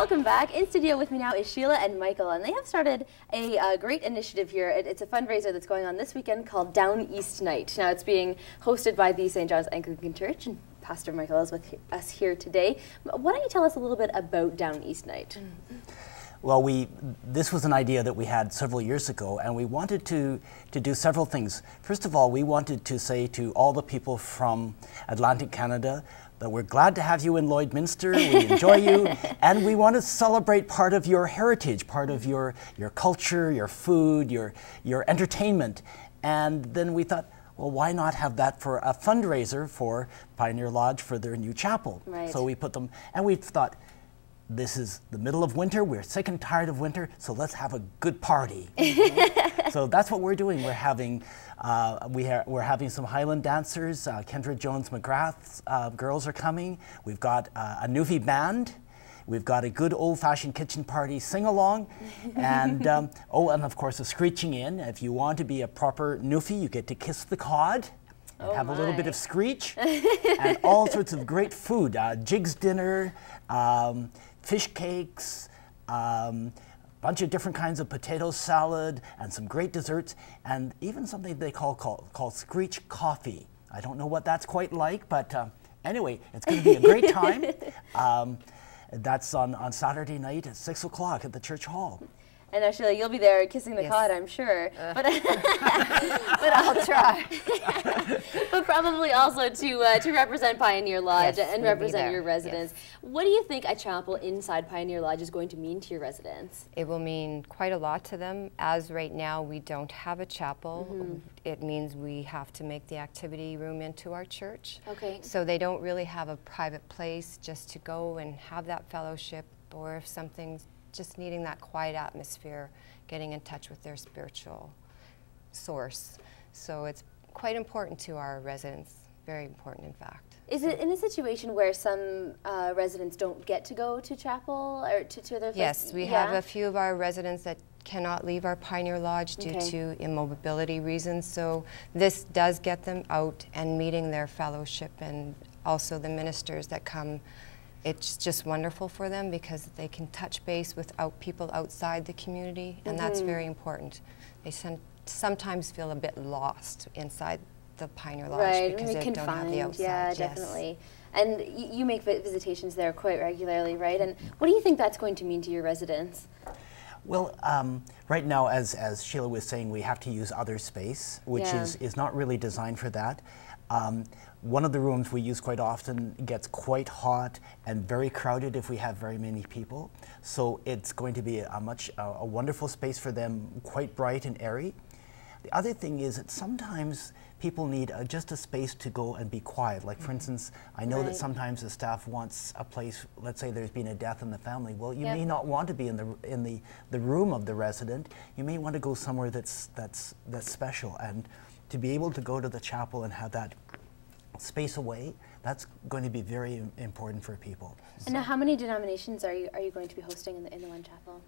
Welcome back. In studio with me now is Sheila and Michael, and they have started a great initiative here. It's a fundraiser that's going on this weekend called Down East Night. Now, it's being hosted by the St. John's Anglican Church, and Pastor Michael is with us here today. Why don't you tell us a little bit about Down East Night? Well, this was an idea that we had several years ago, and we wanted to do several things. First of all, we wanted to say to all the people from Atlantic Canada that we're glad to have you in Lloydminster, we enjoy you, and we want to celebrate part of your heritage, part of your culture, your food, your entertainment. And then we thought, well, why not have that for a fundraiser for Pioneer Lodge for their new chapel? Right. So we put them, and we thought, this is the middle of winter, we're sick and tired of winter, so let's have a good party. So that's what we're doing. We're having we're having some Highland dancers. Kendra Jones-McGrath's girls are coming. We've got a Newfie band. We've got a good old-fashioned kitchen party sing-along. And, and of course a screeching in. If you want to be a proper Newfie, you get to kiss the cod. And have a little bit of screech. And all sorts of great food. Jig's dinner, fish cakes, bunch of different kinds of potato salad, and some great desserts, and even something they call screech coffee. I don't know what that's quite like, but anyway, it's going to be a great time. That's on Saturday night at 6 o'clock at the church hall. And now, Sheila, you'll be there kissing the cod, I'm sure. But I'll try. But probably also to represent Pioneer Lodge and represent your residents. Yes. What do you think a chapel inside Pioneer Lodge is going to mean to your residents? It will mean quite a lot to them. As right now we don't have a chapel, it means we have to make the activity room into our church. Okay. So they don't really have a private place just to go and have that fellowship, or if something's just needing that quiet atmosphere, getting in touch with their spiritual source. So it's quite important to our residents, very important in fact. Is it in a situation where some residents don't get to go to chapel or to their Yes, we have a few of our residents that cannot leave our Pioneer Lodge due to immobility reasons, so this does get them out and meeting their fellowship, and also the ministers that come. It's just wonderful for them because they can touch base with people outside the community, and that's very important. They sometimes feel a bit lost inside the Pioneer Lodge because they don't have the outside. Yeah, definitely. And you make visitations there quite regularly, right? And what do you think that's going to mean to your residents? Well, right now, as Sheila was saying, we have to use other space, which is not really designed for that. One of the rooms we use quite often gets quite hot and very crowded if we have very many people. So it's going to be a wonderful space for them, quite bright and airy. The other thing is that sometimes people need just a space to go and be quiet. Like for instance, I know that sometimes the staff wants a place, let's say there's been a death in the family. Well, you may not want to be in the room of the resident. You may want to go somewhere that's special, and to be able to go to the chapel and have that space away, that's going to be very important for people. And now, how many denominations are you going to be hosting in the one chapel?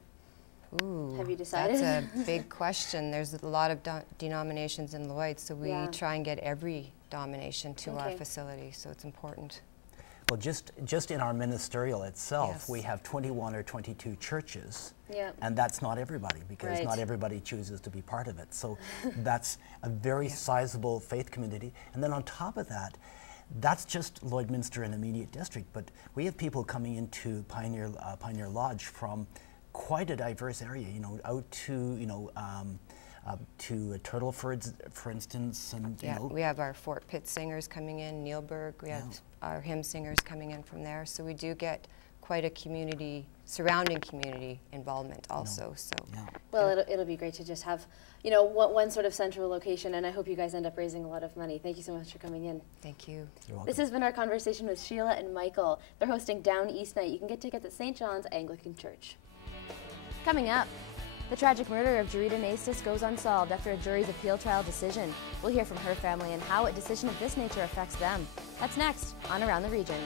Ooh, have you decided? That's a big question. There's a lot of denominations in Lloyd, so we try and get every denomination to our facility, so it's important. Well, just in our ministerial itself, we have 21 or 22 churches, and that's not everybody, because not everybody chooses to be part of it. So that's a very sizable faith community. And then on top of that, that's just Lloydminster and immediate district, but we have people coming into Pioneer Lodge from quite a diverse area, you know, out to, you know, to Turtle, for instance, and you know. We have our Fort Pitt singers coming in, Neilburg, we have our hymn singers coming in from there, so we do get quite a surrounding community involvement also. So. Well, it'll be great to just have, you know, one sort of central location, and I hope you guys end up raising a lot of money. Thank you so much for coming in. Thank you. You're welcome. This has been our conversation with Sheila and Michael. They're hosting Down East Night. You can get tickets at St. John's Anglican Church. Coming up, the tragic murder of Jarita Nastis goes unsolved after a jury's appeal trial decision. We'll hear from her family and how a decision of this nature affects them. That's next on Around the Region.